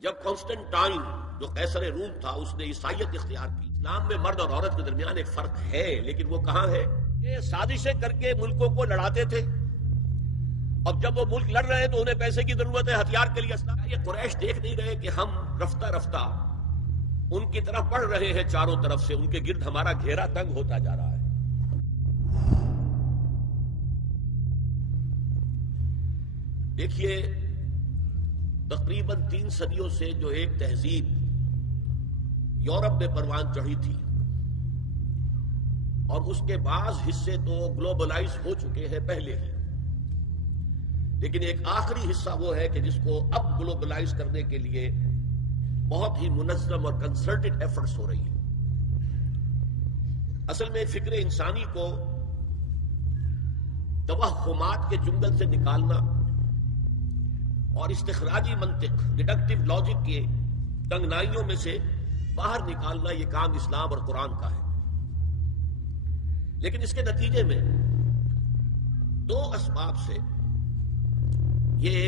جب کانسٹنٹائن جو قیصر روم تھا اس نے عیسائیت اختیار کی. اسلام میں مرد اور عورت کے درمیان ایک فرق ہے، لیکن وہ کہاں ہے؟ یہ سازشیں کر کے ملکوں کو لڑاتے تھے. اب جب وہ ملک لڑ رہے ہیں تو انہیں پیسے کی ضرورت ہے، ہتھیار کے لیے اسلحہ. یہ قریش دیکھ نہیں رہے کہ ہم رفتہ رفتہ ان کی طرف بڑھ رہے ہیں، چاروں طرف سے ان کے گرد ہمارا گھیرا تنگ ہوتا جا رہا ہے. دیکھیے، تقریباً 3 صدیوں سے جو ایک تہذیب یورپ میں پروان چڑھی تھی، اور اس کے بعض حصے تو گلوبلائز ہو چکے ہیں پہلے ہی، لیکن ایک آخری حصہ وہ ہے کہ جس کو اب گلوبلائز کرنے کے لیے بہت ہی منظم اور کنسرٹڈ ایفرٹس ہو رہی ہیں. اصل میں فکر انسانی کو توہمات کے جنگل سے نکالنا اور استخراجی منطق، ڈیڈکٹیو لاجک کے تنگنائیوں میں سے باہر نکالنا، یہ کام اسلام اور قرآن کا ہے. لیکن اس کے نتیجے میں 2 اسباب سے یہ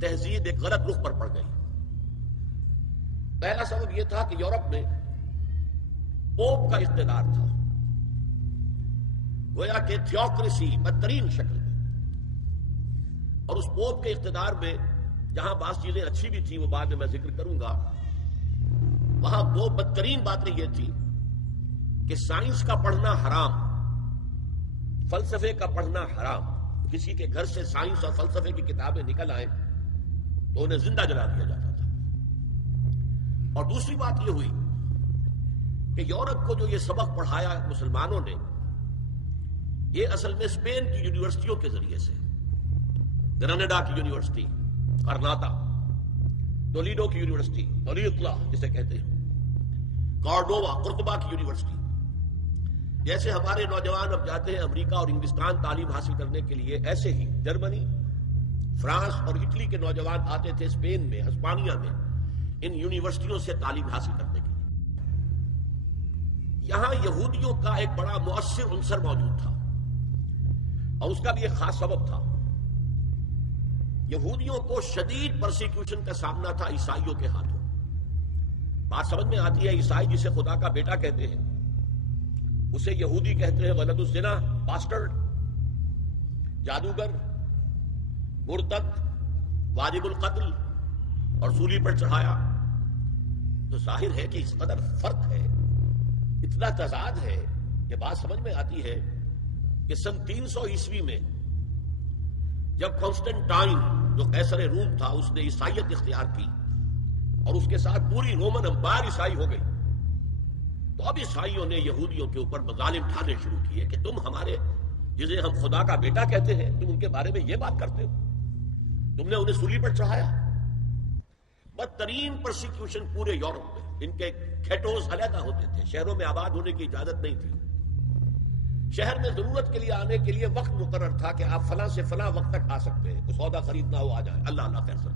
تہذیب ایک غلط رخ پر پڑ گئی. پہلا سبب یہ تھا کہ یورپ میں پوپ کا اقتدار تھا، گویا کہ تھیوکریسی بدترین شکل میں. اور اس پوپ کے اقتدار میں جہاں بعض چیزیں اچھی بھی تھیں، وہ بعد میں ذکر کروں گا، وہاں 2 بدترین باتیں یہ تھی کہ سائنس کا پڑھنا حرام، فلسفے کا پڑھنا حرام. کسی کے گھر سے سائنس اور فلسفے کی کتابیں نکل آئیں تو انہیں زندہ جلا دیا جاتا تھا. اور دوسری بات یہ ہوئی کہ یورپ کو جو یہ سبق پڑھایا مسلمانوں نے، یہ اصل میں اسپین کی یونیورسٹیوں کے ذریعے سے، گراناڈا کی یونیورسٹی، کرناٹا، تولیڈو کی یونیورسٹی، تولیدلہ جسے کہتے ہیں، کارڈووا، قرطبہ کی یونیورسٹی. جیسے ہمارے نوجوان اب جاتے ہیں امریکہ اور انگلستان تعلیم حاصل کرنے کے لیے، ایسے ہی جرمنی، فرانس اور اٹلی کے نوجوان آتے تھے اسپین میں، ہسپانیہ میں، ان یونیورسٹیوں سے تعلیم حاصل کرنے کے لیے. یہاں یہودیوں کا ایک بڑا مؤثر عنصر موجود تھا، اور اس کا بھی ایک خاص سبب تھا. یہودیوں کو شدید پرسیکیوشن کا سامنا تھا عیسائیوں کے ہاتھوں. بات سمجھ میں آتی ہے، عیسائی جسے خدا کا بیٹا کہتے ہیں اسے یہودی کہتے ہیں ولد الزنا، باسٹرڈ، جادوگر، مرتد، واجب القتل، اور سولی پر چڑھایا. تو ظاہر ہے کہ اس قدر فرق ہے، اتنا تضاد ہے، یہ بات سمجھ میں آتی ہے کہ سن 300 عیسوی میں جب کانسٹنٹائن جو قیصر روم تھا اس نے عیسائیت اختیار کی، اور اس کے ساتھ پوری رومن امپائر عیسائی ہو گئی، تو اب عیسائیوں نے یہودیوں کے اوپر مظالم ڈھانے شروع کیے کہ تم ہمارے، جسے ہم خدا کا بیٹا کہتے ہیں، تم ان کے بارے میں یہ بات کرتے ہو، تم نے انہیں سولی پر چڑھایا. بدترین پرسیکیوشن پورے یورپ میں. ان کے گھیٹوز علیحدہ ہوتے تھے، شہروں میں آباد ہونے کی اجازت نہیں تھی. شہر میں ضرورت کے لیے آنے کے لیے وقت مقرر تھا کہ آپ فلاں سے فلاں وقت تک آ سکتے ہیں، کوئی سودا خریدنا ہو آ جائیں، اللہ اللہ فیصلہ.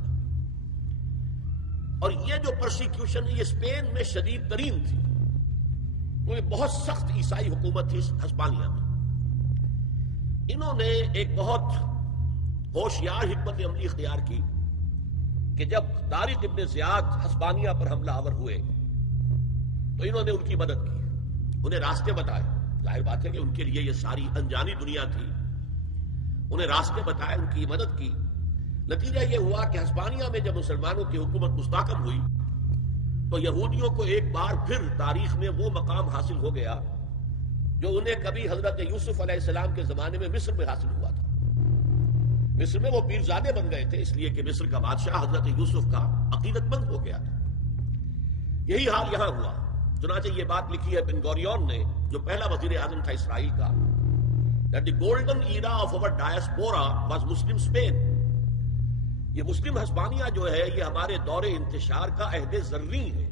اور یہ جو پرسیکیوشن یہ اسپین میں شدید ترین تھی، وہ بہت سخت عیسائی حکومت تھی ہسپانیہ میں. انہوں نے ایک بہت ہوشیار حکمت عملی اختیار کی کہ جب طارق ابن زیاد ہسپانیہ پر حملہ آور ہوئے تو انہوں نے ان کی مدد کی، انہیں راستے بتائے. ظاہر بات ہے کہ ان کے لیے یہ ساری انجانی دنیا تھی، انہیں راستے بتائے، ان کی مدد کی. نتیجہ یہ ہوا کہ ہسپانیہ میں جب مسلمانوں کی حکومت مستحکم ہوئی تو یہودیوں کو ایک بار پھر تاریخ میں وہ مقام حاصل ہو گیا جو انہیں کبھی حضرت یوسف علیہ السلام کے زمانے میں مصر میں حاصل ہوا تھا. مصر میں وہ پیرزادے بن گئے تھے، اس لیے کہ مصر کا بادشاہ حضرت یوسف کا عقیدت مند ہو گیا تھا. یہی حال یہاں ہوا. چنانچہ یہ بات لکھی ہے بن گوریون نے، جو پہلا وزیر اعظم تھا اسرائیل کا، that the golden era of our diaspora was Muslim Spain. یہ مسلم ہسپانیہ جو ہے یہ ہمارے دور انتشار کا عہد زرین ہے.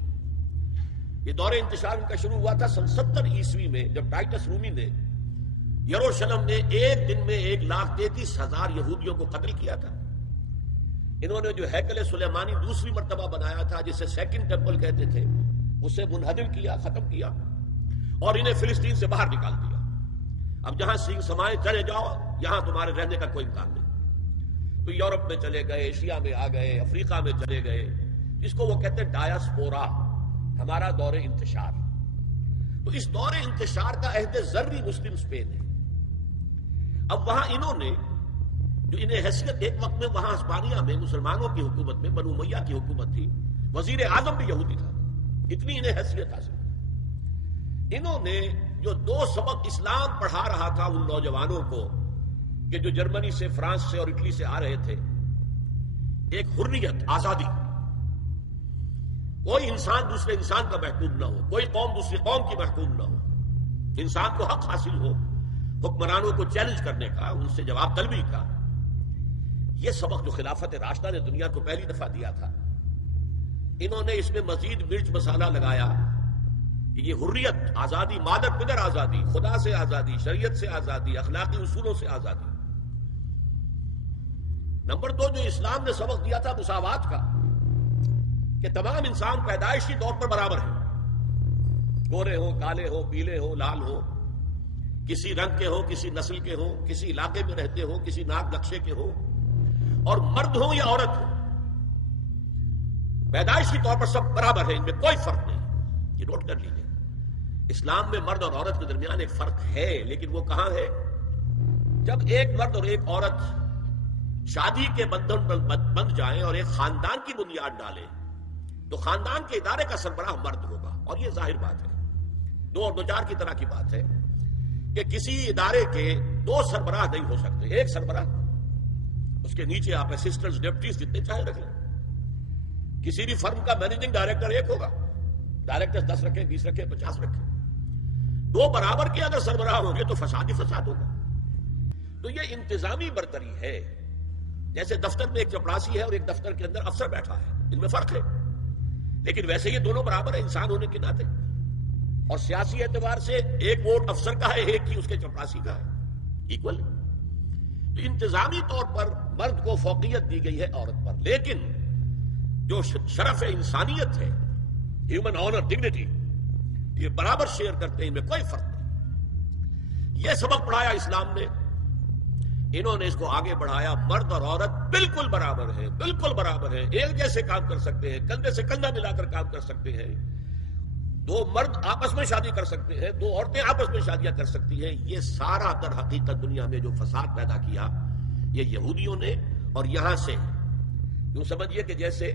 یہ دور انتشار ان کا شروع ہوا تھا سن 70 عیسوی میں، جب ٹائٹس رومی نے یروشلم میں ایک دن میں 1,33,000 یہودیوں کو قتل کیا تھا. انہوں نے جو ہیکل سلیمانی دوسری مرتبہ بنایا تھا، جسے سیکنڈ ٹیمپل کہتے تھے، اسے منہدم کیا، ختم کیا، اور انہیں فلسطین سے باہر نکال دیا. اب جہاں سینگ سمائے چلے جاؤ، یہاں تمہارے رہنے کا کوئی امکان نہیں. تو یورپ میں چلے گئے، ایشیا میں آ گئے، افریقہ میں چلے گئے، جس کو وہ کہتے ہیں ڈایاسپورا، ہمارا دور انتشار. تو اس دور انتشار کا عہد ذری مسلم اسپین ہے. اب وہاں انہوں نے جو انہیں حیثیت، ایک وقت میں وہاں ہسپانیہ میں مسلمانوں کی حکومت میں بنو امیہ کی حکومت تھی، وزیر اعظم بھی یہودی تھا، اتنی انہیں حیثیت حاصل. انہوں نے جو 2 سبق اسلام پڑھا رہا تھا ان نوجوانوں کو کہ جو جرمنی سے، فرانس سے اور اٹلی سے آ رہے تھے، ایک حریت، آزادی، کوئی انسان دوسرے انسان کا محکوم نہ ہو، کوئی قوم دوسری قوم کی محکوم نہ ہو، انسان کو حق حاصل ہو حکمرانوں کو چیلنج کرنے کا، ان سے جواب طلبی کا. یہ سبق جو خلافت راشدہ نے دنیا کو پہلی دفعہ دیا تھا، انہوں نے اس میں مزید مرچ مسالہ لگایا کہ یہ حریت، آزادی، مادر پدر آزادی، خدا سے آزادی، شریعت سے آزادی، اخلاقی اصولوں سے آزادی. نمبر 2 جو اسلام نے سبق دیا تھا مساوات کا، کہ تمام انسان پیدائشی طور پر برابر ہیں، گورے ہوں، کالے ہوں، پیلے ہوں، لال ہوں، کسی رنگ کے ہوں، کسی نسل کے ہوں، کسی علاقے میں رہتے ہوں، کسی ناک نقشے کے ہوں، اور مرد ہوں یا عورت ہوں، پیدائشی طور پر سب برابر ہیں، ان میں کوئی فرق نہیں. یہ نوٹ کر لیجیے، اسلام میں مرد اور عورت کے درمیان ایک فرق ہے، لیکن وہ کہاں ہے؟ جب ایک مرد اور ایک عورت شادی کے بندھن پر بندھ جائیں اور ایک خاندان کی بنیاد ڈالیں تو خاندان کے ادارے کا سربراہ مرد ہوگا. اور یہ ظاہر بات ہے، 2 اور 2 4 کی طرح کی بات ہے کہ کسی ادارے کے 2 سربراہ نہیں ہو سکتے، ایک سربراہ، اس کے نیچے آپ اسسٹنٹس، ڈپٹیز جتنے چاہے رکھ لیں. کسی بھی فرم کا مینیجنگ ڈائریکٹر ایک ہوگا، ڈائریکٹر 10 رکھیں، 20 رکھیں، 50 رکھیں. 2 برابر کے اگر سربراہ ہوں گے تو فساد ہی فساد ہوگا. تو یہ انتظامی برتری ہے. جیسے دفتر میں ایک چپراسی ہے اور ایک دفتر کے اندر افسر بیٹھا ہے، ان میں فرق ہے، لیکن ویسے یہ دونوں برابر ہیں انسان ہونے کے ناطے. اور سیاسی اعتبار سے ایک ووٹ افسر کا ہے، ایک ہی اس کے چپراسی کا ہے، ایکول. تو انتظامی طور پر مرد کو فوقیت دی گئی ہے عورت پر، لیکن جو شرف انسانیت ہے، ہیومن آنر، ڈگنیٹی، یہ برابر شیئر کرتے ہیں، ان میں کوئی فرق نہیں. یہ سبق پڑھایا اسلام نے. انہوں نے اس کو آگے بڑھایا، مرد اور عورت بالکل برابر ہیں، بالکل برابر ہیں، ایک جیسے کام کر سکتے ہیں، کندھے سے کندھا ملا کر کام کر سکتے ہیں، 2 مرد آپس میں شادی کر سکتے ہیں، 2 عورتیں آپس میں شادیاں کر سکتی ہیں. یہ سارا در حقیقت دنیا میں جو فساد پیدا کیا یہ یہودیوں نے. اور یہاں سے یوں سمجھیے کہ جیسے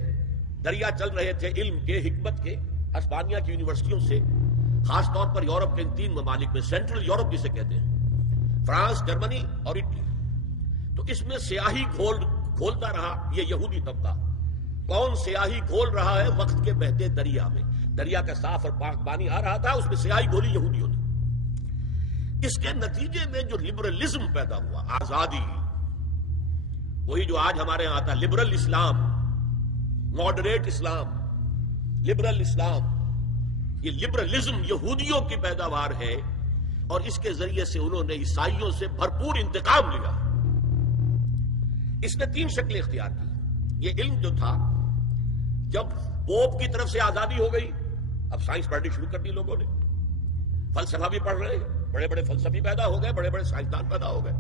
دریا چل رہے تھے علم کے، حکمت کے، ہسپانیہ کی یونیورسٹیوں سے، خاص طور پر یورپ کے ان 3 ممالک میں، سینٹرل یورپ جسے کہتے ہیں، فرانس، جرمنی اور اٹلی. تو اس میں سیاہی کھولتا رہا یہ یہودی طبقہ. کون سیاہی کھول رہا ہے؟ وقت کے بہتے دریا میں، دریا کا صاف اور پاک پانی آ رہا تھا، اس میں سیاہی گھولی یہودیوں نے. اس کے نتیجے میں جو لبرلزم پیدا ہوا، آزادی، وہی جو آج ہمارے یہاں آتا ہے لبرل اسلام، ماڈریٹ اسلام، لبرل اسلام. یہ لبرلزم یہودیوں کی پیداوار ہے، اور اس کے ذریعے سے انہوں نے عیسائیوں سے بھرپور انتقام لیا. اس نے 3 شکلیں اختیار کی. یہ علم جو تھا، جب پوپ کی طرف سے آزادی ہو گئی، اب سائنس پڑھنی شروع کر دی لوگوں نے، فلسفہ بھی پڑھ رہے ہیں، بڑے بڑے فلسفی پیدا ہو گئے، بڑے بڑے سائنسدان پیدا ہو گئے.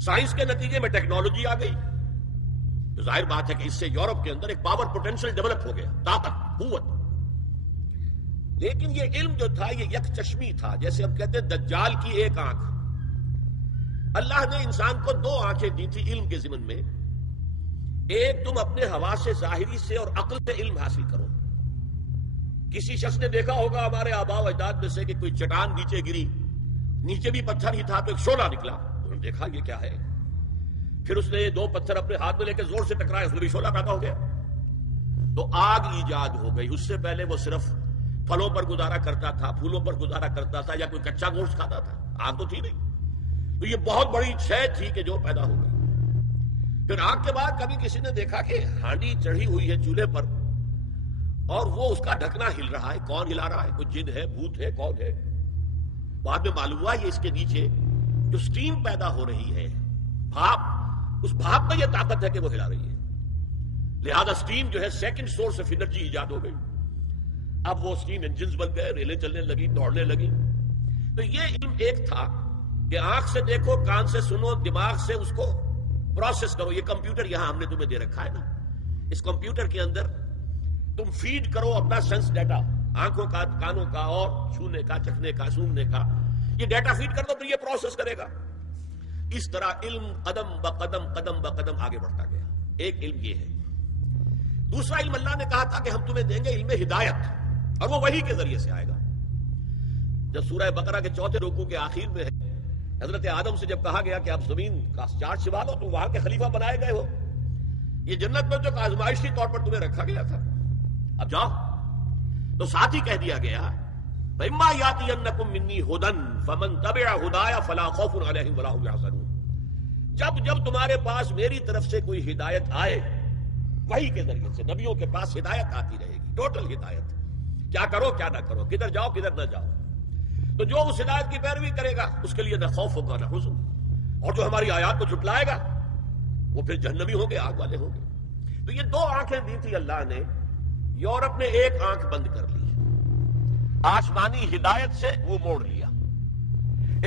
سائنس کے نتیجے میں ٹیکنالوجی آ گئی. تو ظاہر بات ہے کہ اس سے یورپ کے اندر ایک پاور پوٹینشل ڈیولپ ہو گیا، طاقت، قوت. لیکن یہ علم جو تھا یہ یک چشمی تھا. جیسے ہم کہتے ہیں دجال کی ایک آنکھ. اللہ نے انسان کو 2 آنکھیں دی تھی علم کے ضمن میں. ایک، تم اپنے حواس سے، ظاہری سے اور عقل سے علم حاصل کرو. کسی شخص نے دیکھا ہوگا ہمارے آباء و اجداد میں سے کہ کوئی چٹان نیچے گری، نیچے بھی پتھر ہی تھا تو ایک شعلہ نکلا. انہوں نے دیکھا یہ کیا ہے. پھر اس نے 2 پتھر اپنے ہاتھ میں لے کے زور سے ٹکرائے، اس میں بھی شعلہ پیدا ہو گیا. تو آگ ایجاد ہو گئی. اس سے پہلے وہ صرف پھلوں پر گزارا کرتا تھا، پھولوں پر گزارا کرتا تھا، یا کوئی کچا گوشت کھاتا تھا، آگ تو تھی نہیں. تو یہ بہت بڑی شے تھی کہ جو پیدا ہو گئی. پھر آگ کے بعد کبھی کسی نے دیکھا کہ ہانڈی چڑھی ہوئی ہے چولہے پر اور وہ اس کا ڈھکنا ہل رہا ہے. کون ہلا رہا ہے؟ کوئی جن ہے، بھوت ہے، کون ہے؟ بعد میں معلوم ہوا یہ اس کے نیچے جو سٹیم پیدا ہو رہی ہے، بھاپ، اس بھاپ میں یہ طاقت ہے کہ وہ ہلا رہی ہے. لہذا سٹیم جو ہے سیکنڈ سورس آف انرجی ایجاد ہو گئی. اب وہ سٹیم انجنز بن گئے، ریلیں چلنے لگی، دوڑنے لگی. تو یہ علم ایک تھا کہ آنکھ سے دیکھو، کان سے سنو، دماغ سے اس کو پروسیس کرو. یہ کمپیوٹر یہاں ہم نے تمہیں دے رکھا ہے نا. اس کمپیوٹر کے اندر تم فیڈ کرو اپنا سینس ڈیٹا، آنکھوں کا، کانوں کا، اور چھونے کا، چکھنے کا، سونگنے کا، یہ ڈیٹا فیڈ کر دو پھر یہ پروسیس کرے گا. اس طرح علم قدم بقدم قدم بقدم آگے بڑھتا گیا. ایک علم یہ ہے. دوسرا علم اللہ نے کہا تھا کہ ہم تمہیں دیں گے علم ہدایت، اور وہ وحی کے ذریعے سے آئے گا. جب سورہ بقرہ کے 4 رکوع کے آخر میں ہے، حضرت آدم سے جب کہا گیا کہ آپ زمین کا چارج سنبھالو، تم وہاں کے خلیفہ بنائے گئے ہو، یہ جنت میں تو ایک آزمائشی طور پر تمہیں رکھا گیا تھا، اب جاؤ. تو ساتھ ہی کہہ دیا گیا فَإِمَّا يَأْتِيَنَّكُم مِّنِّي هُدًى فَمَن تَبِعَ هُدَايَ فَلَا خَوْفٌ عَلَيْهِمْ وَلَا هُمْ يَحْزَنُونَ. جب تمہارے پاس میری طرف سے کوئی ہدایت آئے، وحی کے ذریعے سے نبیوں کے پاس ہدایت آتی رہے گی، ٹوٹل ہدایت، کیا کرو کیا نہ کرو، کدھر جاؤ کدھر نہ جاؤ، تو جو اس ہدایت کی پیروی کرے گا اس کے لیے نہ خوف ہوگا نہ حزن، اور جو ہماری آیات کو جھٹلائے گا وہ پھر جہنمی ہوں گے، آگ والے ہوں گے. تو یہ 2 آنکھیں دی تھی اللہ نے. یورپ نے ایک آنکھ بند کر لی، آسمانی ہدایت سے وہ موڑ لیا.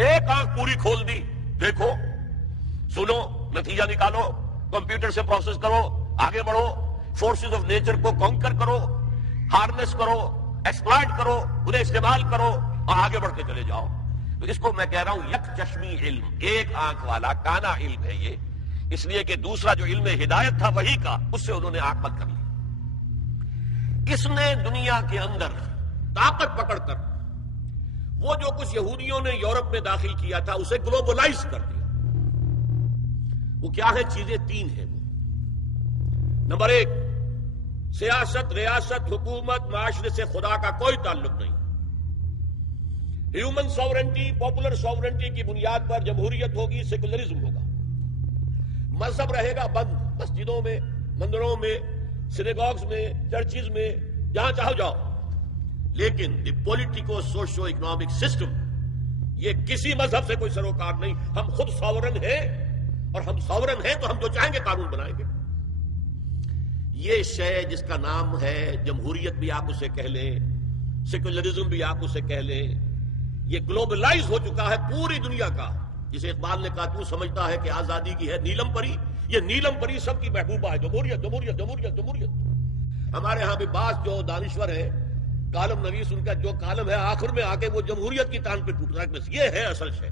ایک آنکھ پوری کھول دی، دیکھو، سنو، نتیجہ نکالو، کمپیوٹر سے پروسیس کرو، آگے بڑھو، فورسز آف نیچر کو کانکر کرو، ہارنس کرو، ایکسپلائٹ کرو، انہیں استعمال کرو اور آگے بڑھ کے چلے جاؤ. تو اس کو میں کہہ رہا ہوں یک چشمی علم، ایک آنکھ والا کانا علم ہے یہ، اس لیے کہ دوسرا جو علم ہدایت تھا وہی کا، اس سے انہوں نے آنکھ بند کر لی. اس نے دنیا کے اندر طاقت پکڑ کر وہ جو کچھ یہودیوں نے یورپ میں داخل کیا تھا اسے گلوبلائز کر دیا. وہ کیا ہے؟ چیزیں 3 ہیں. نمبر 1، سیاست، ریاست، حکومت، معاشرے سے خدا کا کوئی تعلق نہیں. ہیومن ساورنٹی، پاپولر ساورنٹی کی بنیاد پر جمہوریت ہوگی، سیکولرزم ہوگا. مذہب رہے گا بند، مسجدوں میں، مندروں میں، سینیگاگز میں، چرچز میں، جہاں چاہو جاؤ. لیکن دی پولیٹیکو سوشو اکنامک سسٹم، یہ کسی مذہب سے کوئی سروکار نہیں. ہم خود ساورن ہیں، اور ہم ساورن ہیں تو ہم جو چاہیں گے قانون بنائیں گے. یہ شے جس کا نام ہے جمہوریت بھی آپ اسے کہہ لیں، سیکولرزم بھی آپ اسے کہہ لیں، یہ گلوبلائز ہو چکا ہے پوری دنیا کا. جسے اقبال نے کہا تو سمجھتا ہے کہ آزادی کی ہے نیلم پری، یہ نیلم پری سب کی محبوبہ ہے، جمہوریت جمہوریت جمہوریت جمہوریت. ہمارے ہاں بھی بعض جو دانشور ہیں، کالم نویس، ان کا جو کالم ہے آخر میں آ کے وہ جمہوریت کی تان پہ ٹوٹ رہا ہے. بس یہ ہے اصل شے.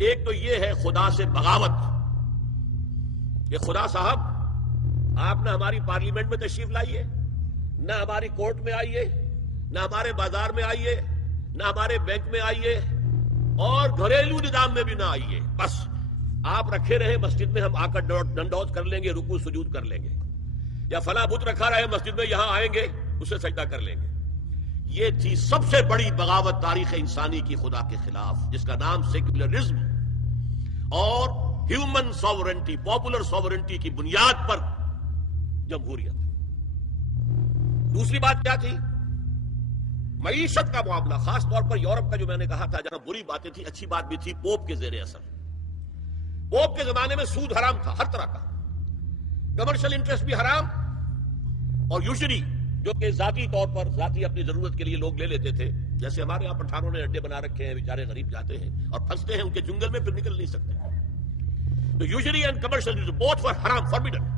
ایک تو یہ ہے خدا سے بغاوت، کہ خدا صاحب آپ نہ ہماری پارلیمنٹ میں تشریف لائیے، نہ ہماری کورٹ میں آئیے، نہ ہمارے بازار میں آئیے، نہ ہمارے بینک میں آئیے، اور گھریلو نظام میں بھی نہ آئیے. بس آپ رکھے رہے مسجد میں، ہم آ کر ڈنڈوت کر لیں گے، رکوع سجود کر لیں گے، یا فلاں بت رکھا رہے مسجد میں، یہاں آئیں گے اسے سجدہ کر لیں گے. یہ تھی سب سے بڑی بغاوت تاریخ انسانی کی خدا کے خلاف، جس کا نام سیکولرزم اور ہیومن ساورنٹی، پاپولر ساورنٹی کی بنیاد پر جمہوریت. دوسری بات کیا تھی؟ معیشت کا معاملہ، خاص طور پر یورپ کا جو میں نے کہا تھا، جہاں بری باتیں تھی اچھی بات بھی تھی. پوپ کے زیر اثر، پوپ کے زمانے میں سود حرام تھا ہر طرح کا، کمرشل انٹرسٹ بھی حرام، اور یوزری جو کہ ذاتی طور پر ذاتی اپنی ضرورت کے لیے لوگ لے لیتے تھے، جیسے ہمارے یہاں پٹھانوں نے اڈے بنا رکھے ہیں، بیچارے غریب جاتے ہیں اور پھنستے ہیں ان کے جنگل میں، پھر نکل نہیں سکتے. تو usury and commercial both for حرام، فاربیڈن.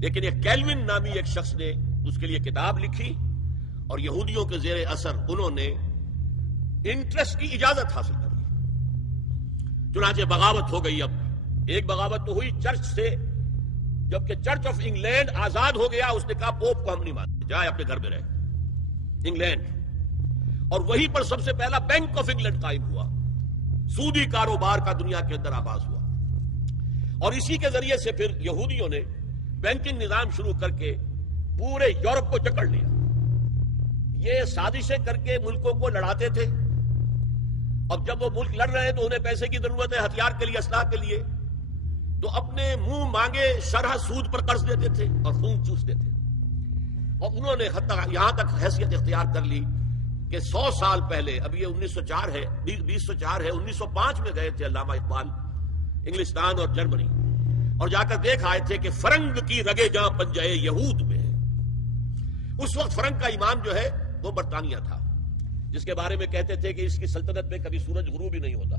لیکن ایک کیلوین نامی ایک شخص نے اس کے لیے کتاب لکھی، اور یہودیوں کے زیر اثر انہوں نے انٹرسٹ کی اجازت حاصل کر لی. چنانچہ بغاوت ہو گئی. اب ایک بغاوت تو ہوئی چرچ سے، جبکہ چرچ آف انگلینڈ آزاد ہو گیا، اس نے کہا پوپ کو ہم نہیں مانتے، جائے اپنے گھر میں رہے. انگلینڈ، اور وہیں پر سب سے پہلا بینک آف انگلینڈ قائم ہوا، سودی کاروبار کا دنیا کے اندر آغاز ہوا. اور اسی کے ذریعے سے پھر یہودیوں نے بینکنگ نظام شروع کر کے پورے یورپ کو جکڑ لیا. یہ سازشیں کر کے ملکوں کو لڑاتے تھے. اب جب وہ ملک لڑ رہے ہیں تو انہیں پیسے کی ضرورت ہے، ہتھیار کے لیے، اسلحہ کے لیے، تو اپنے منہ مانگے شرح سود پر قرض دیتے تھے اور خون چوستے تھے. اور انہوں نے یہاں تک حیثیت اختیار کر لی کہ 100 سال پہلے، اب یہ 1904 ہے، 2004 ہے، 1905 میں گئے تھے علامہ اقبال انگلستان اور جرمنی، اور جا کر دیکھ آئے تھے کہ فرنگ کی رگے جہاں پنجے یہود میں ہے. اس وقت فرنگ کا امام جو ہے وہ برطانیہ تھا، جس کے بارے میں کہتے تھے کہ اس کی سلطنت میں کبھی سورج غروب ہی نہیں ہوتا.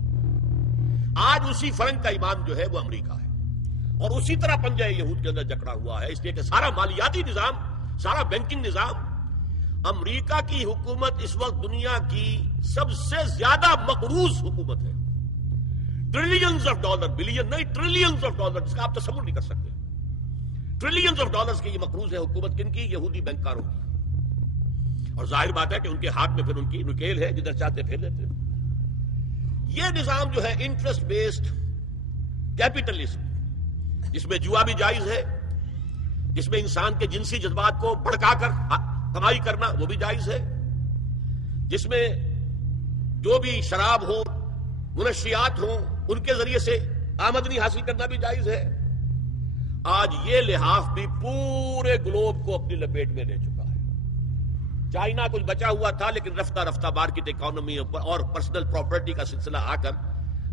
آج اسی فرنگ کا امام جو ہے وہ امریکہ ہے، اور اسی طرح پنجہ یہود کے اندر جکڑا ہوا ہے، اس لیے کہ سارا مالیاتی نظام، سارا بینکنگ نظام، امریکہ کی حکومت اس وقت دنیا کی سب سے زیادہ مقروض حکومت ہے، ٹریلینز آف ڈالر، بلین نہیں ٹریلینز آف ڈالر، جس کا آپ تصور نہیں کر سکتے، ٹریلینز آف ڈالرز کی یہ مقروض ہے حکومت، کن کی؟ یہودی بینکاروں کی، اور ظاہر بات ہے کہ ان کے ہاتھ میں پھر ان کی نکیل ہے، جدھر چاہتے پھیر لیتے ہیں۔ یہ نظام جو ہے انٹرسٹ بیسڈ کیپٹلزم، جس میں جوا بھی جائز ہے، جس میں انسان کے جنسی جذبات کو بھڑکا کر کمائی کرنا وہ بھی جائز ہے، جس میں جو بھی شراب ہو، منشیات ہوں، ان کے ذریعے سے آمدنی حاصل کرنا بھی جائز ہے۔ آج یہ لحاف بھی پورے گلوب کو اپنی لپیٹ میں لے چکا ہے۔ چائنا کچھ بچا ہوا تھا، لیکن رفتہ رفتہ مارکیٹ اکانومی اور پرسنل پراپرٹی کا سلسلہ آ کر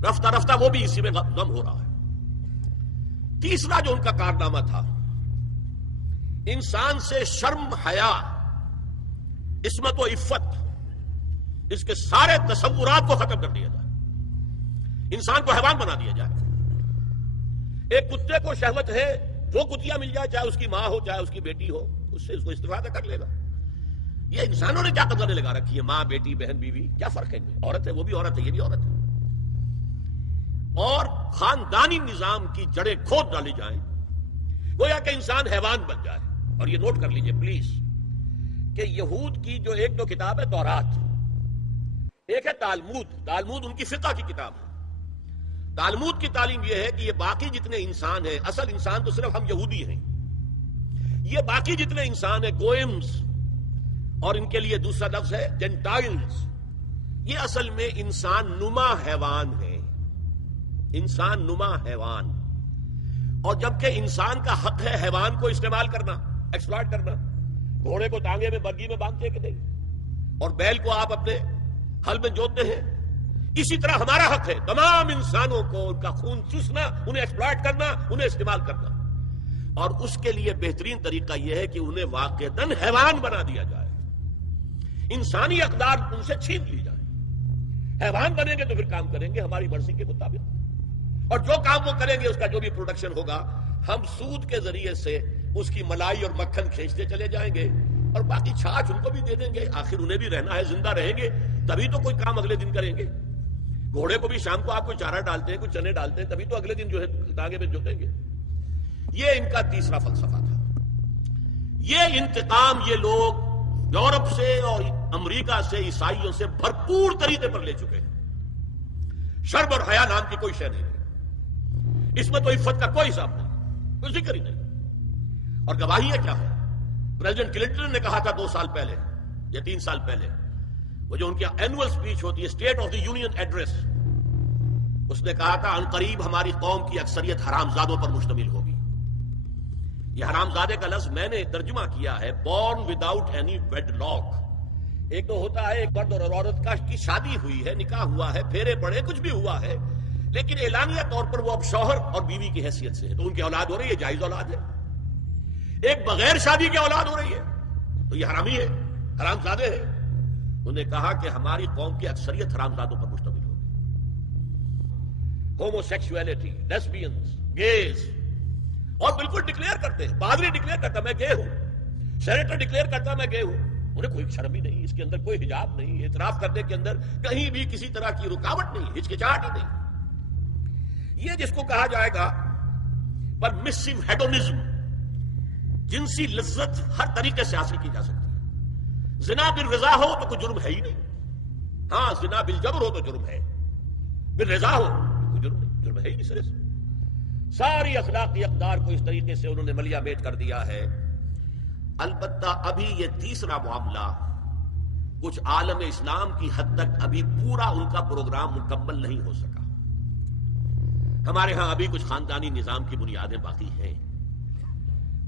رفتہ رفتہ وہ بھی اسی میں غم ہو رہا ہے۔ تیسرا جو ان کا کارنامہ تھا، انسان سے شرم، حیا، عصمت و عفت، اس کے سارے تصورات کو ختم کر دیا جائے، انسان کو حیوان بنا دیا جائے۔ ایک کتے کو شہوت ہے، جو کتیا مل جائے، چاہے اس کی ماں ہو چاہے اس کی بیٹی ہو، اس سے اس کو استفادہ کر لے گا۔ یہ انسانوں نے کیا قدریں لگا رکھی ہے، ماں، بیٹی، بہن، بیوی، کیا فرق ہے ان میں؟ عورت ہے وہ بھی عورت ہے، یہ بھی عورت ہے، اور خاندانی نظام کی جڑیں کھود ڈالی جائیں، گویا کہ انسان حیوان بن جائے۔ اور یہ نوٹ کر لیجئے پلیز کہ یہود کی جو ایک دو کتاب ہے تورات، ایک ہے تالمود، تالمود ان کی فقہ کی کتاب ہے۔ تالمود کی تعلیم یہ ہے کہ یہ باقی جتنے انسان ہیں، اصل انسان تو صرف ہم یہودی ہیں، یہ باقی جتنے انسان ہیں گوئمز، اور ان کے لیے دوسرا لفظ ہے جینٹائلز، یہ اصل میں انسان نما حیوان ہے، انسان نما حیوان۔ اور جبکہ انسان کا حق ہے حیوان کو استعمال کرنا، ایکسپلائٹ کرنا، گھوڑے کو ٹانگے میں برگی میں باندھتے کہ نہیں، اور بیل کو آپ اپنے ہل میں جوتتے ہیں، اسی طرح ہمارا حق ہے تمام انسانوں کو ان کا خون چوسنا، انہیں ایکسپلائٹ کرنا، انہیں استعمال کرنا، اور اس کے لیے بہترین طریقہ یہ ہے کہ انہیں واقعتاً حیوان بنا دیا جائے، انسانی اقدار ان سے چھین لی جائے۔ حیوان بنیں گے تو پھر کام کریں گے ہماری مرضی کے مطابق، اور جو کام وہ کریں گے اس کا جو بھی پروڈکشن ہوگا ہم سود کے ذریعے سے اس کی ملائی اور مکھن کھینچتے چلے جائیں گے، اور باقی چھاچھ ان کو بھی دے دیں گے، آخر انہیں بھی رہنا ہے، زندہ رہیں گے تبھی تو کوئی کام اگلے دن کریں گے۔ گھوڑے کو بھی شام کو آپ کوئی چارہ ڈالتے ہیں، کوئی چنے ڈالتے ہیں، تبھی تو اگلے دن جو ہے ٹانگے میں جوتیں گے۔ یہ ان کا تیسرا فلسفہ تھا۔ یہ انتقام یہ لوگ یورپ سے اور امریکہ سے، عیسائیوں سے بھرپور طریقے پر لے چکے ہیں۔ شرم اور حیا نام کی کوئی شے نہیں ہے، عصمت و عفت کا کوئی حساب نہیں، کوئی ذکر ہی نہیں، اور گواہیاں کیا ہے؟ پریزیڈنٹ کلنٹن نے کہا تھا 2 سال پہلے یا 3 سال پہلے، وہ جو ان کی اینول سپیچ ہوتی ہے، State of the Union address, اس نے کہا تھا عنقریب ہماری قوم کی اکثریت حرامزادوں پر مشتمل ہوگی۔ یہ حرامزادے کا لفظ میں نے ترجمہ کیا ہے born without any wedlock. ایک تو ہوتا ہے ایک مرد اور عورت کی شادی ہوئی ہے، نکاح ہوا ہے، پھیرے پڑے، کچھ بھی ہوا ہے، لیکن اعلانیہ طور پر وہ اب شوہر اور بیوی کی حیثیت سے ہے، تو ان کی اولاد ہو رہی ہے، جائز اولاد ہے۔ ایک بغیر شادی کی اولاد ہو رہی ہے تو یہ حرامی ہے، حرامزادے ہے۔ انہوں نے کہا کہ ہماری قوم کی اکثریت حرامزادوں پر مشتمل ہوگی۔ ہومو سیکسولیٹی، لیسبینز، گیز، اور بالکل ڈکلیئر کرتے ہیں، پادری ڈکلیئر کرتا میں گے ہوں، سینیٹر ڈکلیئر کرتا میں گے ہوں، انہیں کوئی شرم ہی نہیں، اس کے اندر کوئی حجاب نہیں، اعتراف کرنے کے اندر کہیں بھی کسی طرح کی رکاوٹ نہیں، ہچکچاہٹ ہی نہیں۔ یہ جس کو کہا جائے گا پرمیسو ہیڈونزم، جنسی لذت ہر طریقے سے حاصل کی جا سکتی ہے۔ زنا بالرضا ہو تو کوئی جرم ہے ہی نہیں، ہاں زنا بالجبر ہو تو جرم ہے، بالرضا ہو کوئی جرم نہیں، جرم ہے ہی نہیں سرے سے۔ ساری اخلاقی اقدار کو اس طریقے سے انہوں نے ملیا میٹ کر دیا ہے۔ البتہ ابھی یہ تیسرا معاملہ کچھ عالم اسلام کی حد تک ابھی پورا ان کا پروگرام مکمل نہیں ہو سکا۔ ہمارے ہاں ابھی کچھ خاندانی نظام کی بنیادیں باقی ہیں،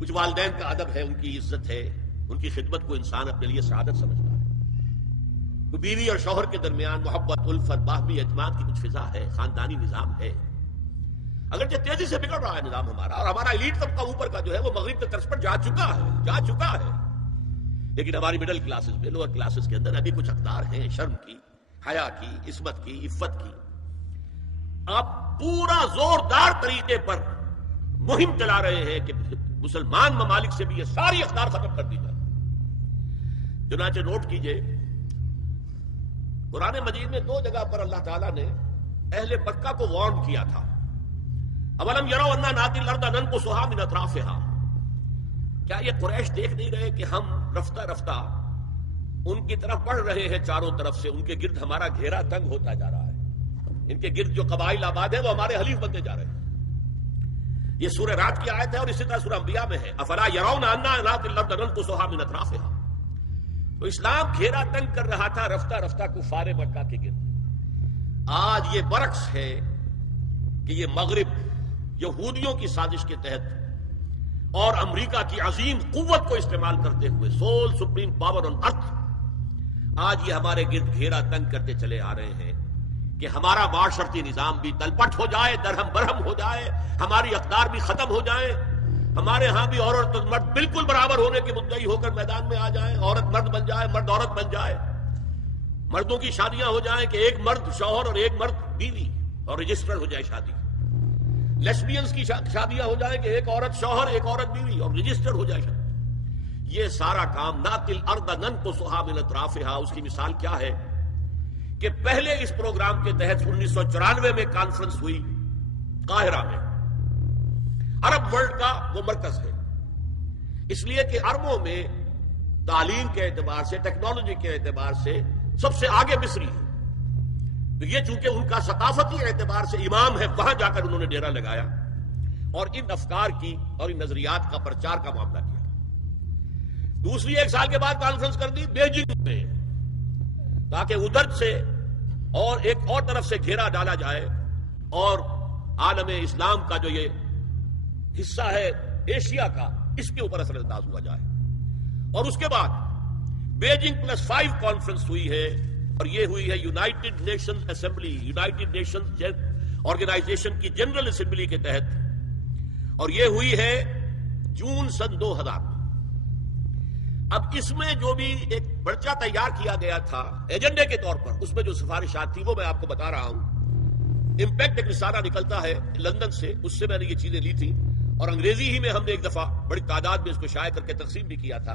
کچھ والدین کا ادب ہے، ان کی عزت ہے، ان کی خدمت کو انسان اپنے لیے سعادت سمجھتا ہے، بیوی اور شوہر کے درمیان محبت، الفت، باہمی اعتماد کی کچھ فضا ہے، خاندانی نظام ہے۔ اگرچہ تیزی سے بگڑ رہا ہے نظام ہمارا، اور ہمارا ایلیٹ طبقہ اوپر کا جو ہے وہ مغرب کے طرز پر جا چکا ہے، لیکن ہماری مڈل کلاسز میں، لوور کلاسز کے اندر ابھی کچھ اقدار ہیں شرم کی، حیا کی، عصمت کی، عفت کی۔ آپ پورا زوردار طریقے پر مہم چلا رہے ہیں کہ مسلمان ممالک سے بھی یہ ساری اقدار ختم کر دی جائے. چنانچہ نوٹ کیجئے قرآن مجید میں 2 جگہ پر اللہ تعالیٰ نے اہل مکہ کو وارن کیا تھا. اولم یروا انا ناتی الارض ننقصها من اطرافها. کیا یہ قریش دیکھ نہیں رہے کہ ہم رفتہ رفتہ ان کی طرف بڑھ رہے ہیں، چاروں طرف سے ان کے گرد ہمارا گھیرا تنگ ہوتا جا رہا ہے، ان کے گرد جو قبائل آباد ہیں وہ ہمارے حلیف بنتے جا رہے ہیں. یہ سورہ رات کی آیت ہے اور اسی طرح سورہ انبیاء میں ہے افلا یرون انا ناتی الارض ننقصها من اطرافها. تو اسلام گھیرا تنگ کر رہا تھا رفتہ رفتہ کفار مکہ کے گرد. آج یہ برعکس ہے کہ یہ مغرب یہودیوں کی سازش کے تحت اور امریکہ کی عظیم قوت کو استعمال کرتے ہوئے سول سپریم پاور آن ارتھ آج یہ ہمارے گرد گھیرا تنگ کرتے چلے آ رہے ہیں کہ ہمارا معاشرتی نظام بھی تلپٹ ہو جائے، درہم برہم ہو جائے، ہماری اقدار بھی ختم ہو جائے، ہمارے ہاں بھی عورت اور مرد بالکل برابر ہونے کے مدعی ہو کر میدان میں آ جائیں، عورت مرد بن جائے، مرد عورت بن جائے، مردوں کی شادیاں ہو جائیں کہ ایک مرد شوہر اور ایک مرد بیوی اور رجسٹر ہو جائے شادی. لیسبینز کی شادیاں ہو جائیں کہ ایک عورت شوہر ایک عورت بیوی اور رجسٹر ہو جائے شادی. یہ سارا کام ناتی الارض ننقصها من اطرافها. اس کی مثال کیا ہے کہ پہلے اس پروگرام کے تحت 1994 میں کانفرنس ہوئی قاہرہ میں. عرب ورلڈ کا وہ مرکز ہے، اس لیے کہ عربوں میں تعلیم کے اعتبار سے، ٹیکنالوجی کے اعتبار سے سب سے آگے مصری ہے. تو یہ چونکہ ان کا ثقافتی اعتبار سے امام ہے، وہاں جا کر انہوں نے ڈیرا لگایا اور ان افکار کی اور ان نظریات کا پرچار کا معاملہ کیا. دوسری 1 سال کے بعد کانفرنس کر دی بیجنگ میں تاکہ ادھر سے اور ایک اور طرف سے گھیرا ڈالا جائے اور عالم اسلام کا جو یہ حصہ ہے ایشیا کا اس کے اوپر اثر انداز ہوا جائے. اور اس کے بعد بیجنگ +5 کانفرنس ہوئی ہے اور یہ ہوئی ہے united nations assembly, united nations organization کی جنرل اسمبلی کے تحت، اور یہ ہوئی ہے جون سن 2000 میں. اب اس میں جو بھی ایک پرچہ تیار کیا گیا تھا ایجنڈے کے طور پر، اس میں جو سفارشات تھی وہ میں آپ کو بتا رہا ہوں. امپیکٹ ایک رسالہ نکلتا ہے لندن سے، اس سے میں نے یہ چیزیں لی تھی اور انگریزی ہی میں ہم نے ایک دفعہ بڑی تعداد میں اس کو شائع کر کے تقسیم بھی کیا تھا.